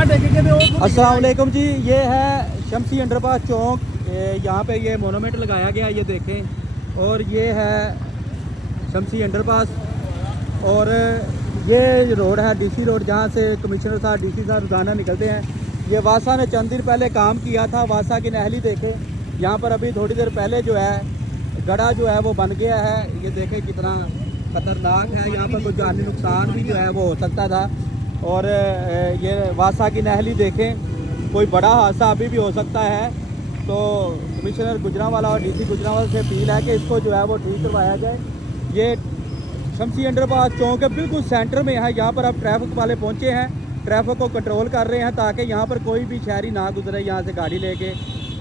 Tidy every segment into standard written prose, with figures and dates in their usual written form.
अस्सलाम वालेकुम जी। ये है शमसी अंडरपास चौक। यहाँ पे ये मोनूमेंट लगाया गया, ये देखें। और ये है शमसी अंडरपास। और ये रोड है डीसी रोड, जहाँ से कमिश्नर साहब डीसी साहब रोज़ाना निकलते हैं। ये वासा ने चंद दिन पहले काम किया था। वासा की नहली देखें। यहाँ पर अभी थोड़ी देर पहले जो है गड़ा जो है वो बन गया है। ये देखें कितना ख़तरनाक है। यहाँ पर कोई जानी नुकसान भी जो है वो हो सकता था। और ये वासा की नहली देखें, कोई बड़ा हादसा अभी भी हो सकता है। तो कमिश्नर गुजरांवाला और डीसी गुजरांवाला से अपील है कि इसको जो है वो ठीक करवाया जाए। ये शमसी अंडरपास चौक है, बिल्कुल सेंटर में है। यहाँ पर अब ट्रैफिक वाले पहुँचे हैं, ट्रैफिक को कंट्रोल कर रहे हैं ताकि यहाँ पर कोई भी शहरी ना गुजरे यहाँ से गाड़ी लेके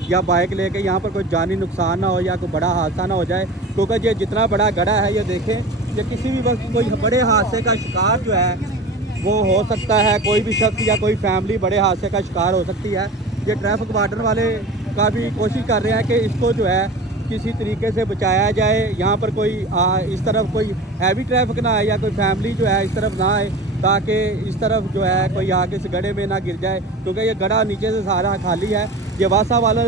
या बाइक लेके, यहाँ पर कोई जानी नुकसान ना हो या कोई बड़ा हादसा ना हो जाए। क्योंकि ये जितना बड़ा गड़ा है, ये देखें, ये किसी भी वक्त कोई बड़े हादसे का शिकार जो है वो हो सकता है। कोई भी शख्स या कोई फैमिली बड़े हादसे का शिकार हो सकती है। ये ट्रैफिक वार्डन वाले का भी कोशिश कर रहे हैं कि इसको जो है किसी तरीके से बचाया जाए। यहाँ पर कोई इस तरफ कोई हैवी ट्रैफिक ना आए या कोई फैमिली जो है इस तरफ ना आए, ताकि इस तरफ जो है कोई आके इस गड्ढे में ना गिर जाए। क्योंकि ये गड्ढा नीचे से सारा खाली है। ये वासा वालों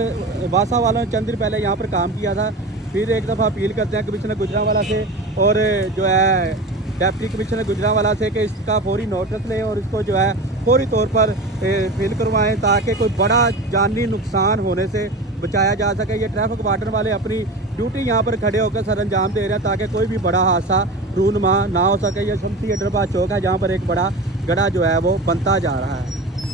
ने चंद दिन पहले यहाँ पर काम किया था। फिर एक दफ़ा अपील करते हैं कमिश्नर गुजरांवाला से और जो है डिप्टी कमिश्नर गुजरांवाला से कि इसका फौरी नोटिस लें और इसको जो है फौरी तौर पर फिल करवाएं, ताकि कोई बड़ा जानी नुकसान होने से बचाया जा सके। ये ट्रैफिक वार्डन वाले अपनी ड्यूटी यहाँ पर खड़े होकर सर अंजाम दे रहे हैं ताकि कोई भी बड़ा हादसा रूनुमा ना हो सके। ये शमसी अंडरपास चौक है, जहाँ पर एक बड़ा गड्ढा जो है वो बनता जा रहा है।